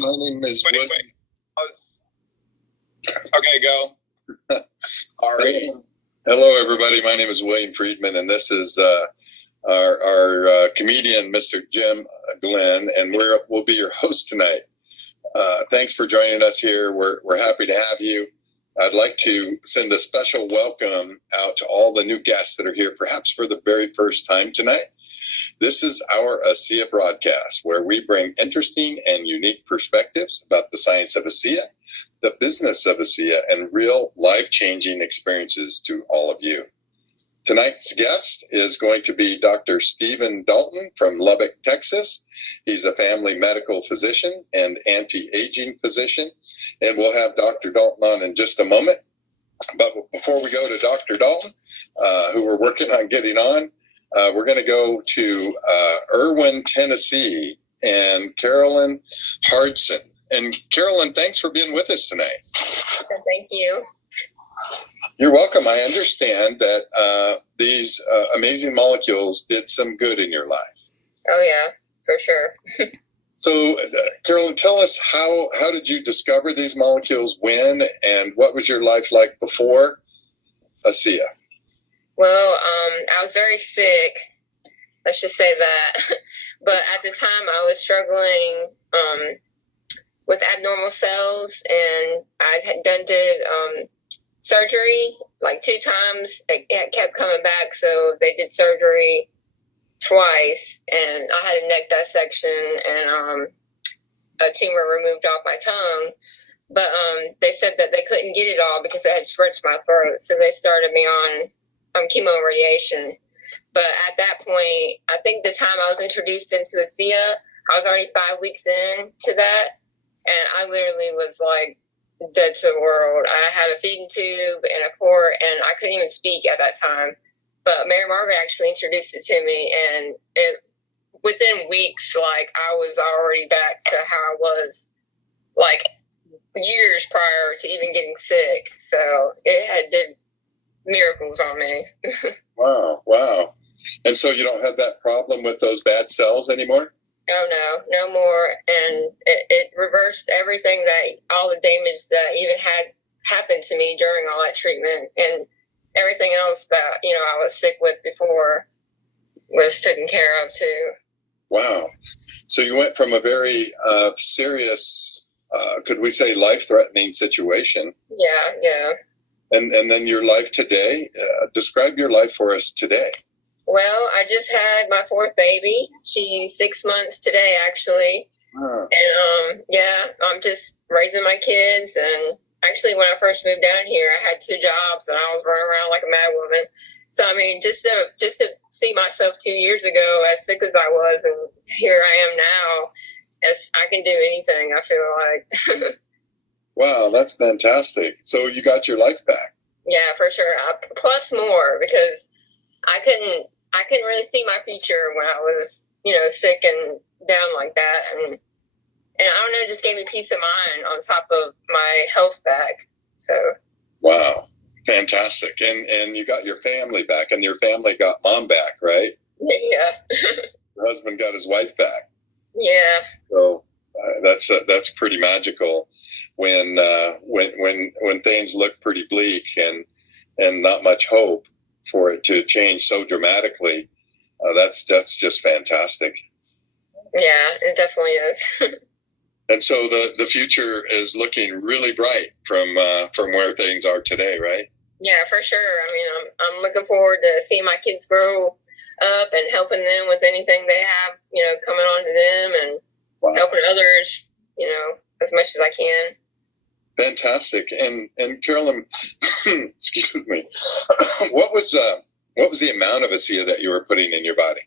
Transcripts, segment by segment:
My name is Wait, William. wait. Okay, go. All right. Hello, everybody. My name is William Friedman, and this is our comedian, Mr. Jim Glenn, and we'll be your host tonight. Thanks for joining us here. We're happy to have you. I'd like to send a special welcome out to all the new guests that are here, perhaps for the very first time tonight. This is our asea broadcast, where we bring interesting and unique perspectives about the science of asea, the business of asea, and real life-changing experiences to all of you. Tonight's guest is going to be Dr. Stephen Dalton from Lubbock, Texas. He's a family medical physician and anti-aging physician, and we'll have Dr. Dalton on in just a moment. But before we go to Dr. Dalton, who we're working on getting on, we're going to go to Irwin, Tennessee, and Carolyn Hardson. And Carolyn, thanks for being with us tonight. Thank you. You're welcome. I understand that these amazing molecules did some good in your life. Oh, yeah, for sure. So, Carolyn, tell us how did you discover these molecules, when, and what was your life like before asea? Well, I was very sick. Let's just say that. But at the time, I was struggling with abnormal cells, and I had did surgery like 2 times. It kept coming back, so they did surgery twice, and I had a neck dissection and a tumor removed off my tongue. But they said that they couldn't get it all because it had stretched my throat, so they started me on chemo and radiation. But at that point, I think the time I was introduced into asea, I was already 5 weeks into that, and I literally was like dead to the world. I had a feeding tube and a port, and I couldn't even speak at that time. But Mary Margaret actually introduced it to me, and within weeks, like, I was already back to how I was, like, years prior to even getting sick. So it did miracles on me. Wow. And so you don't have that problem with those bad cells anymore? Oh, no more. And it reversed everything, all the damage that even had happened to me during all that treatment, and everything else that, I was sick with before was taken care of too. Wow. So you went from a very serious, could we say life-threatening situation. Yeah. And then your life today, describe your life for us today. Well, I just had my 4th baby. She's 6 months today, actually. Wow. And, I'm just raising my kids. And actually, when I first moved down here, I had 2 jobs and I was running around like a mad woman. So, I mean, just to see myself 2 years ago, as sick as I was, and here I am now, I can do anything, I feel like. Wow, that's fantastic. So you got your life back. Yeah, for sure. Plus more, because I couldn't really see my future when I was, sick and down like that. And I don't know, it just gave me peace of mind on top of my health back. So. Wow. Fantastic. And you got your family back, and your family got mom back, right? Yeah. Your husband got his wife back. Yeah. So that's pretty magical when things look pretty bleak and not much hope for it to change so dramatically. That's just fantastic. Yeah, it definitely is. And so the future is looking really bright from where things are today, right? Yeah, for sure. I mean, I'm looking forward to seeing my kids grow up and helping them with anything they have, coming on to them, and wow, helping others, as much as I can. Fantastic. And Carolyn, excuse me, what was the amount of asea that you were putting in your body?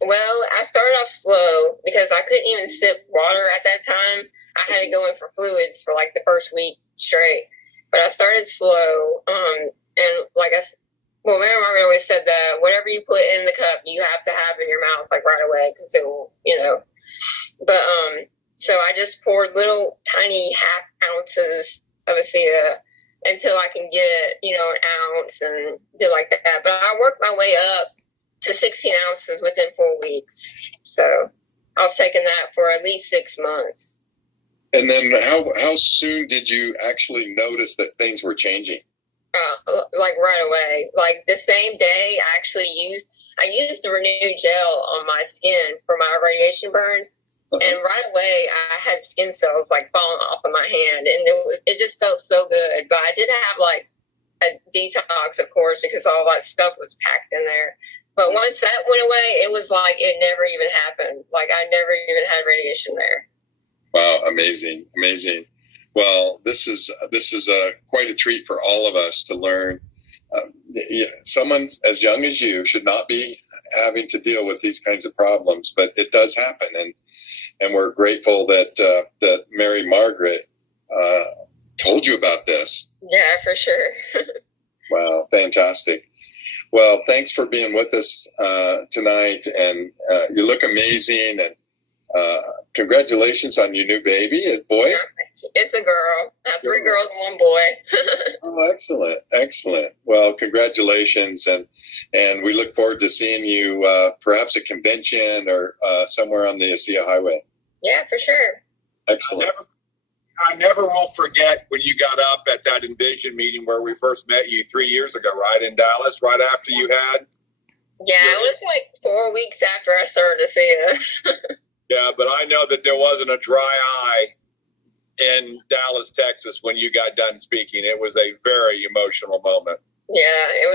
Well, I started off slow because I couldn't even sip water at that time. I had to go in for fluids for like the first week straight. But I started slow. And like Mary Margaret always said that whatever you put in the cup, you have to have in your mouth like right away, because it will, But so I just poured little tiny half ounces of asea until I can get, an ounce, and did like that. But I worked my way up to 16 ounces within 4 weeks. So I was taking that for at least 6 months. And then how soon did you actually notice that things were changing? Like right away. Like the same day, I used the renewed gel on my skin for my radiation burns. Uh-huh. And right away, I had skin cells like falling off of my hand, and it just felt so good. But I did have like a detox, of course, because all that stuff was packed in there. But once that went away, it was like it never even happened. Like I never even had radiation there. Wow, amazing, amazing. Well, this is quite a treat for all of us to learn. Someone as young as you should not be having to deal with these kinds of problems, but it does happen, and we're grateful that Mary Margaret told you about this. Yeah, for sure. Wow, fantastic. Well, thanks for being with us tonight, and you look amazing, and congratulations on your new baby, boy. It's a girl. I have 3 girls and 1 boy. Oh, excellent, excellent. Well, congratulations, and we look forward to seeing you perhaps at convention or somewhere on the ASEA Highway. Yeah, for sure. Excellent. I never will forget when you got up at that Envision meeting where we first met you 3 years ago, right, in Dallas, right after you had. Yeah, it was like 4 weeks after I started ASEA. Yeah, but I know that there wasn't a dry eye in Dallas, Texas when you got done speaking. It was a very emotional moment. Yeah, it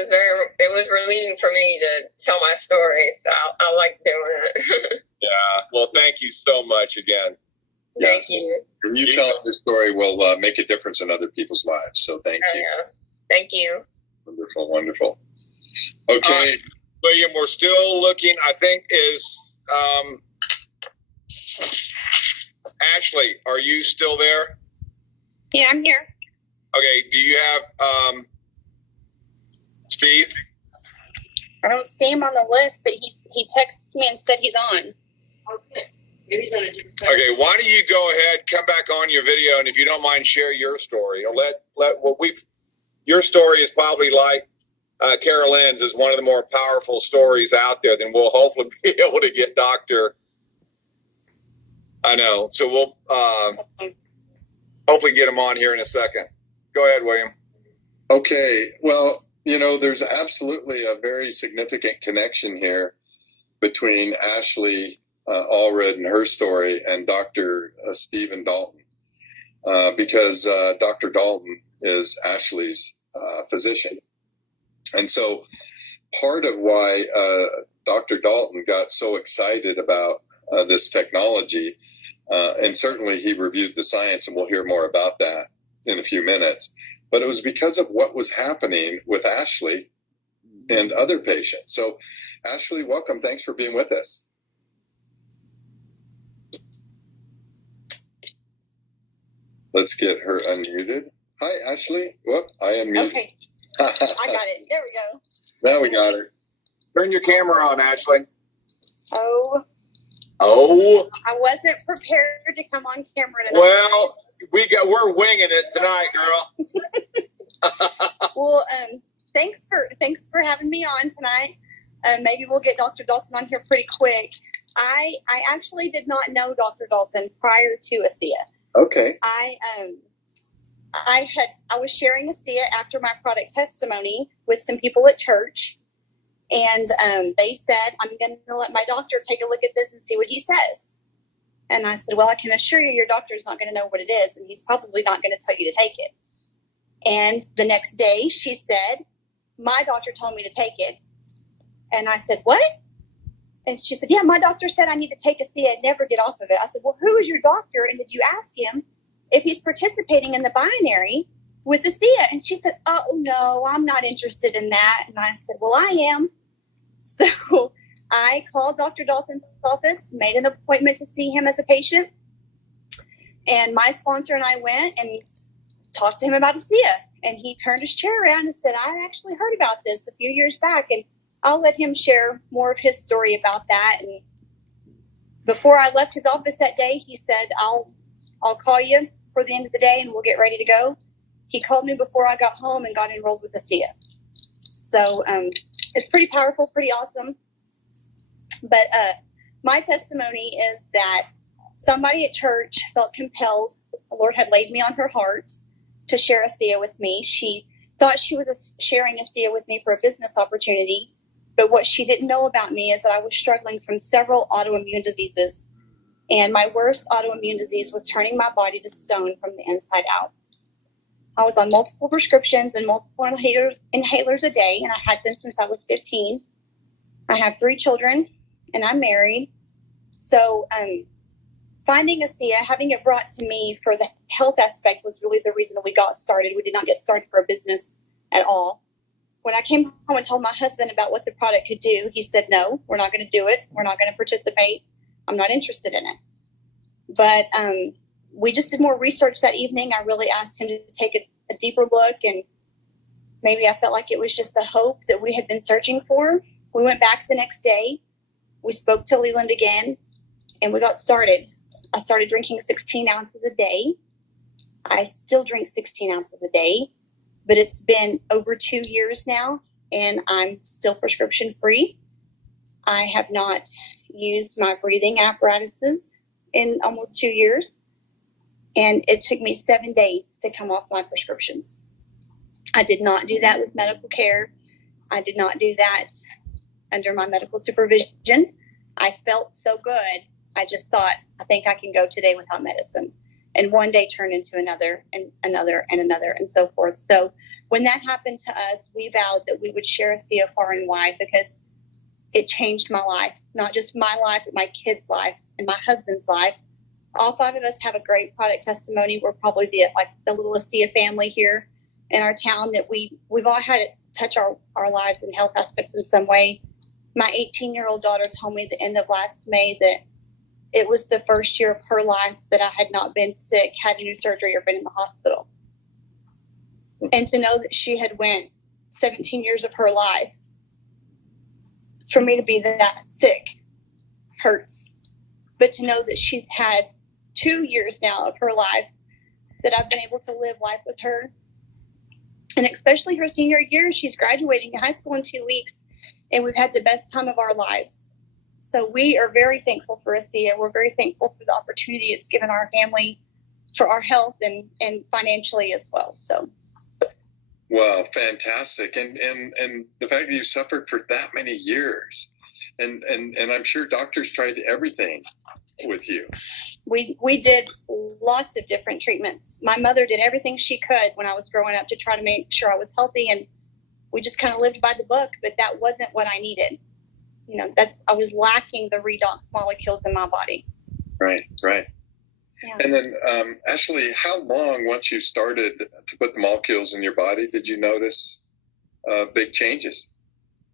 was relieving for me to tell my story, so I like doing it. Yeah, well, thank you so much again. Thank you. And you telling your story will make a difference in other people's lives, so thank you. Yeah. Thank you. Wonderful, wonderful. Okay. William, we're still looking, I think, is Ashley, are you still there? Yeah, I'm here. Okay, do you have Steve? I don't see him on the list, but he texted me and said he's on. Okay. Maybe he's on a different time. Okay, why don't you go ahead, come back on your video, and if you don't mind, share your story. Your story is probably like Carol Lynn's is one of the more powerful stories out there. Then we'll hopefully be able to get Dr. I know. So we'll hopefully get him on here in a second. Go ahead, William. Okay. Well, there's absolutely a very significant connection here between Ashley Allred and her story and Dr. Stephen Dalton, because Dr. Dalton is Ashley's physician. And so part of why Dr. Dalton got so excited about this technology, and certainly he reviewed the science, and we'll hear more about that in a few minutes, but it was because of what was happening with Ashley and other patients. So Ashley, welcome. Thanks for being with us. Let's get her unmuted. Hi, Ashley. Whoop, I unmuted. Okay. I got it. There we go. Now we got her. Turn your camera on, Ashley. Oh. I wasn't prepared to come on camera tonight. Well, we're winging it tonight, girl. Well, thanks for having me on tonight. Maybe we'll get Dr. Dalton on here pretty quick. I actually did not know Dr. Dalton prior to ASEA. Okay. I was sharing ASEA after my product testimony with some people at church, and they said, I'm going to let my doctor take a look at this and see what he says. And I said, well, I can assure you your doctor is not going to know what it is, and he's probably not going to tell you to take it. And the next day she said, my doctor told me to take it. And I said, what? And she said, yeah, my doctor said I need to take ASEA and never get off of it. I said, well, who is your doctor? And did you ask him if he's participating in the binary with ASEA? And she said, oh, no, I'm not interested in that. And I said, well, I am. So I called Dr. Dalton's office, made an appointment to see him as a patient. And my sponsor and I went and talked to him about ASEA. And he turned his chair around and said, I actually heard about this a few years back. And I'll let him share more of his story about that. And before I left his office that day, he said, I'll call you for the end of the day and we'll get ready to go. He called me before I got home and got enrolled with ASEA. So it's pretty powerful, pretty awesome. But my testimony is that somebody at church felt compelled Lord had laid me on her heart to share asea with me. She thought she was sharing asea with me for a business opportunity, but what she didn't know about me is that I was struggling from several autoimmune diseases, and my worst autoimmune disease was turning my body to stone from the inside out. I was on multiple prescriptions and multiple inhalers a day, and I had been since I was 15. I have 3 children, and I'm married. So finding asea, having it brought to me for the health aspect was really the reason we got started. We did not get started for a business at all. When I came home and told my husband about what the product could do, he said, no, we're not going to do it. We're not going to participate. I'm not interested in it. But we just did more research that evening. I really asked him to take a deeper look, and maybe I felt like it was just the hope that we had been searching for. We went back the next day. We spoke to Leland again, and we got started. I started drinking 16 ounces a day. I still drink 16 ounces a day, but it's been over 2 years now, and I'm still prescription free. I have not used my breathing apparatuses in almost 2 years, and it took me 7 days to come off my prescriptions. I did not do that with medical care. I did not do that under my medical supervision. I felt so good. I just thought, I think I can go today without medicine. And one day turned into another and another and another and so forth. So when that happened to us, we vowed that we would share asea far and wide, because it changed my life, not just my life, but my kids' lives and my husband's life. All 5 of us have a great product testimony. We're probably the little asea family here in our town, that we've all had it touch our lives and health aspects in some way. My 18-year-old daughter told me at the end of last May that it was the first year of her life that I had not been sick, had a new surgery, or been in the hospital. And to know that she had went 17 years of her life, for me to be that sick hurts. But to know that she's had 2 years now of her life that I've been able to live life with her, and especially her senior year, she's graduating high school in 2 weeks, and we've had the best time of our lives. So we are very thankful for asea. We're very thankful for the opportunity it's given our family, for our health and financially as well. So. Wow, fantastic. And the fact that you suffered for that many years, and I'm sure doctors tried everything with you. We did lots of different treatments. My mother did everything she could when I was growing up to try to make sure I was healthy, and we just kind of lived by the book, but that wasn't what I needed. You know, I was lacking the redox molecules in my body. Right. Yeah. And then, Ashley, how long, once you started to put the molecules in your body, did you notice big changes?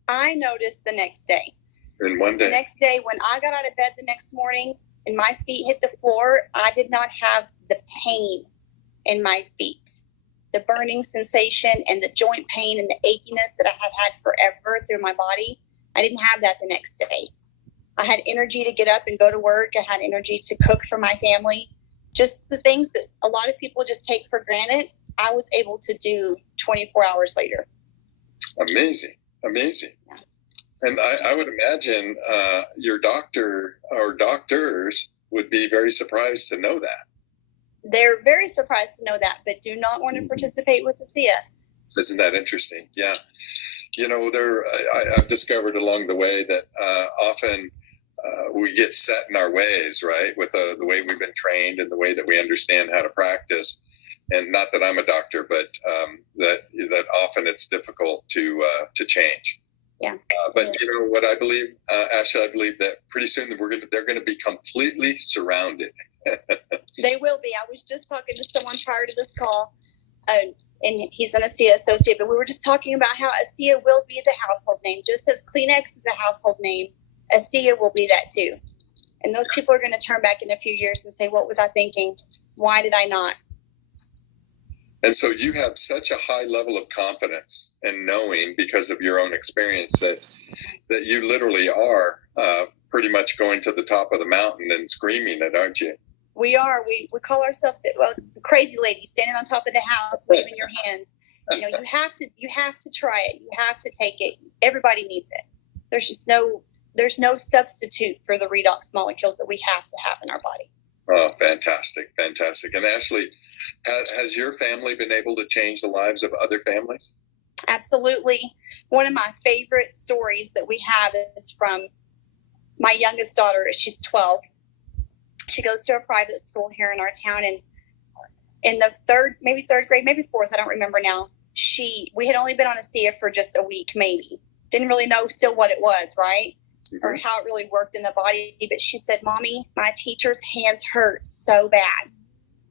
I noticed the next day. In one day? The next day, when I got out of bed the next morning and my feet hit the floor, I did not have the pain in my feet. The burning sensation and the joint pain and the achiness that I had forever through my body, I didn't have that the next day. I had energy to get up and go to work. I had energy to cook for my family. Just the things that a lot of people just take for granted, I was able to do 24 hours later. Amazing. Yeah. And I would imagine your doctor or doctors would be very surprised to know that. They're very surprised to know that, but do not want to participate with asea. Isn't that interesting? Yeah. You know, I've discovered along the way that often we get set in our ways, right, with the way we've been trained and the way that we understand how to practice. And not that I'm a doctor, but that often it's difficult to change. Yeah. But you know what I believe, Asha, I believe that pretty soon they're going to be completely surrounded. They will be. I was just talking to someone prior to this call, and he's an asea associate, but we were just talking about how asea will be the household name. Just as Kleenex is a household name, asea will be that too. And those people are going to turn back in a few years and say, what was I thinking? Why did I not? And so you have such a high level of confidence and knowing, because of your own experience, that you literally are pretty much going to the top of the mountain and screaming it, aren't you? We are. We call ourselves the crazy lady standing on top of the house, waving your hands. You know, you have to try it. You have to take it. Everybody needs it. There's no substitute for the redox molecules that we have to have in our body. Oh, fantastic. Fantastic. And Ashley, has your family been able to change the lives of other families? Absolutely. One of my favorite stories that we have is from my youngest daughter. She's 12. She goes to a private school here in our town, and in the third grade, maybe fourth, I don't remember now. We had only been on asea for just a week, maybe. Didn't really know still what it was, right? Mm-hmm. Or how it really worked in the body. But she said, "Mommy, my teacher's hands hurt so bad.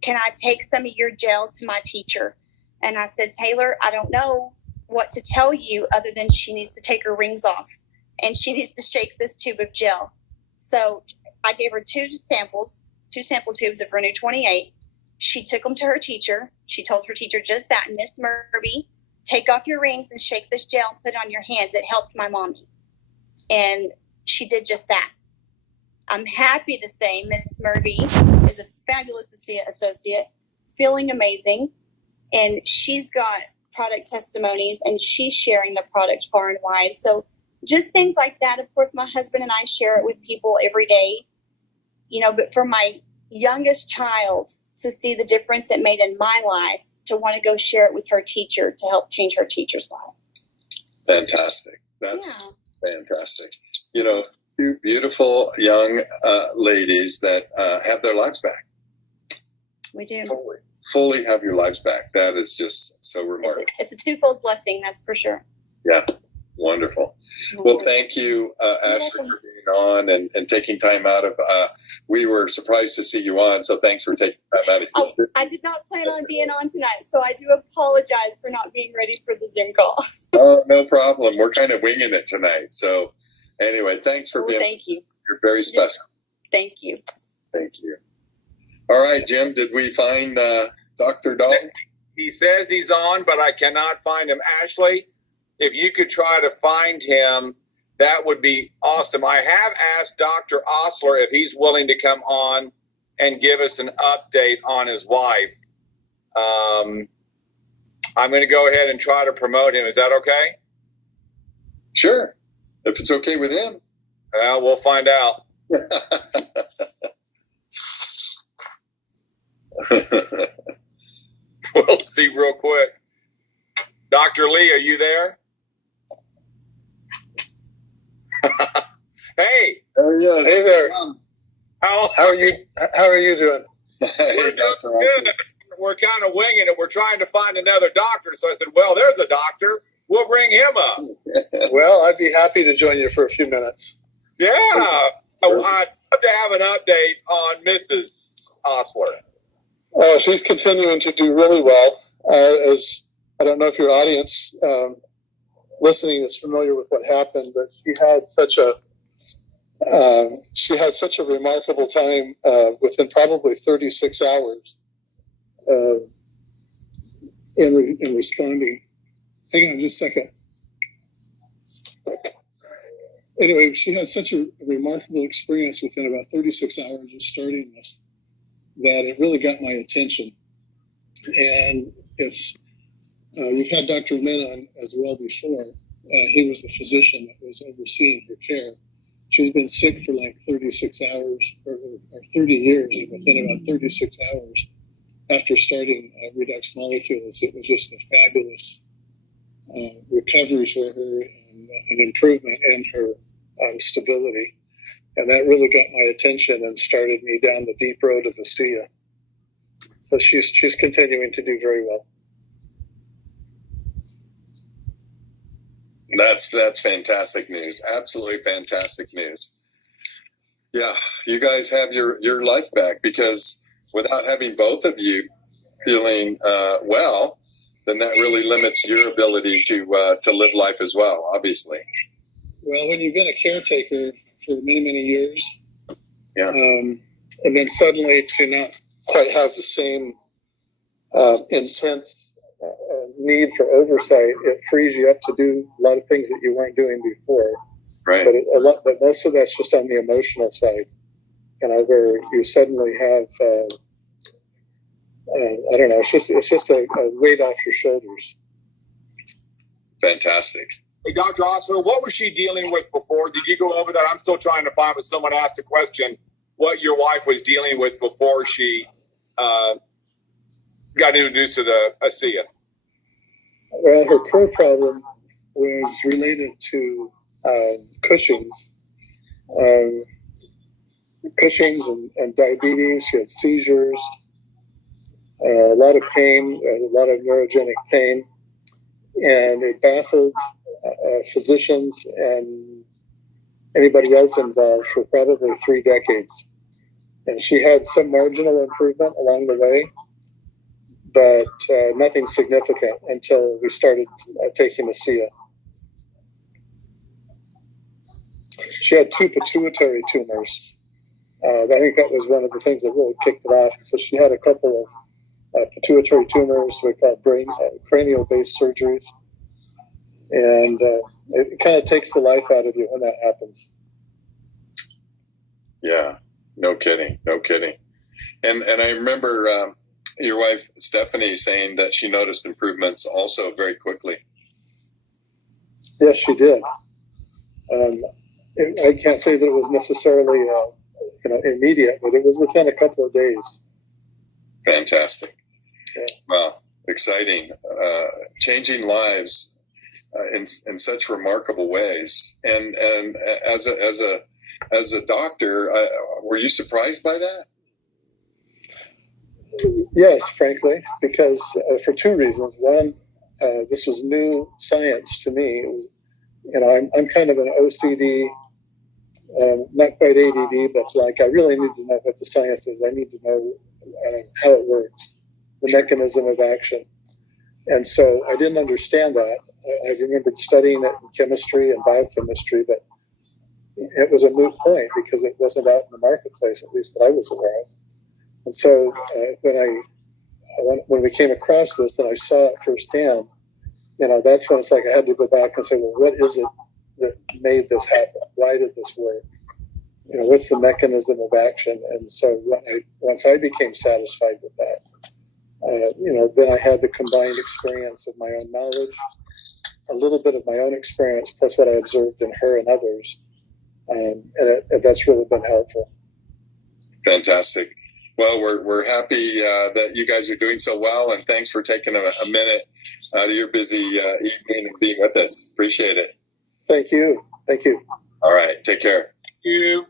Can I take some of your gel to my teacher?" And I said, "Taylor, I don't know what to tell you other than she needs to take her rings off and she needs to shake this tube of gel." So I gave her two sample tubes of Renew 28. She took them to her teacher. She told her teacher just that, "Miss Murby, take off your rings and shake this gel and put it on your hands. It helped my mommy." And she did just that. I'm happy to say Miss Murby is a fabulous associate, feeling amazing. And she's got product testimonies and she's sharing the product far and wide. So just things like that. Of course, my husband and I share it with people every day, but for my youngest child to see the difference it made in my life, to want to go share it with her teacher to help change her teacher's life. Fantastic. That's fantastic. Two beautiful young ladies that have their lives back. We do. Fully have your lives back. That is just so remarkable. It's a twofold blessing, that's for sure. Yeah. Wonderful. Well, thank you, Ashley, for being on and taking time out of, we were surprised to see you on, so thanks for taking time out of I did not plan on being on tonight, so I do apologize for not being ready for the Zoom call. Oh, no problem. We're kind of winging it tonight. So anyway, thanks for being. Thank you. You're very special. Thank you. Thank you. All right, Jim, did we find Dr. Dalton? He says he's on, but I cannot find him. Ashley, if you could try to find him, that would be awesome. I have asked Dr. Osler if he's willing to come on and give us an update on his wife. I'm going to go ahead and try to promote him. Is that okay? Sure. If it's okay with him. Well, we'll find out. We'll see real quick. Dr. Lee, are you there? Hey. Yeah. Hey there. How are you? How are you doing? Hey, Dr. Osler. We're kind of winging it. We're trying to find another doctor. So I said, well, there's a doctor. We'll bring him up. Well, I'd be happy to join you for a few minutes. Yeah. I'd love to have an update on Mrs. Osler. She's continuing to do really well. As I don't know if your audience listening is familiar with what happened, but she had such a remarkable time within probably 36 hours in responding. Hang on just a second. Anyway, she had such a remarkable experience within about 36 hours of starting this that it really got my attention. And you've had Dr. Lynn on as well before. He was the physician that was overseeing her care. She's been sick for like 36 hours or 30 years, and within about 36 hours after starting Redux Molecules, it was just a fabulous recovery for her and an improvement in her stability. And that really got my attention and started me down the deep road of asea. So she's continuing to do very well. That's fantastic news. Absolutely fantastic news. Yeah, you guys have your life back, because without having both of you feeling well, then that really limits your ability to live life as well, obviously. Well, when you've been a caretaker for many, many years, and then suddenly to not quite have the same intense need for oversight, it frees you up to do a lot of things that you weren't doing before. Right. But most of that's just on the emotional side, where you suddenly have, I don't know, it's just a weight off your shoulders. Fantastic. Hey, Dr. Osler, what was she dealing with before? Did you go over that? I'm still trying to find, but someone asked a question what your wife was dealing with before she got introduced to the asea. Well, her core problem was related to Cushing's. Cushing's and diabetes. She had seizures, a lot of pain, a lot of neurogenic pain, and it baffled physicians and anybody else involved for probably 3 decades. And she had some marginal improvement along the way, but nothing significant until we started taking asea. She had 2 pituitary tumors. I think that was one of the things that really kicked it off. So she had a couple of pituitary tumors we call cranial-based surgeries. And it kind of takes the life out of you when that happens. Yeah, no kidding. And I remember your wife, Stephanie, saying that she noticed improvements also very quickly. Yes, she did. I can't say that it was necessarily immediate, but it was within a couple of days. Fantastic. Yeah. Wow, exciting. Changing lives in such remarkable ways. And as a doctor, were you surprised by that? Yes, frankly, because for 2 reasons. One, this was new science to me. It was, I'm kind of an OCD, not quite ADD, but it's like I really need to know what the science is. I need to know how it works, the mechanism of action. And so I didn't understand that. I remembered studying it in chemistry and biochemistry, but it was a moot point because it wasn't out in the marketplace, at least that I was aware of. And so when we came across this and I saw it firsthand, that's when it's like I had to go back and say, well, what is it that made this happen? Why did this work? What's the mechanism of action? And so once I became satisfied with that, then I had the combined experience of my own knowledge, a little bit of my own experience, plus what I observed in her and others. And that's really been helpful. Fantastic. Well, we're happy that you guys are doing so well, and thanks for taking a minute out of your busy evening and being with us. Appreciate it. Thank you. All right. Take care. You.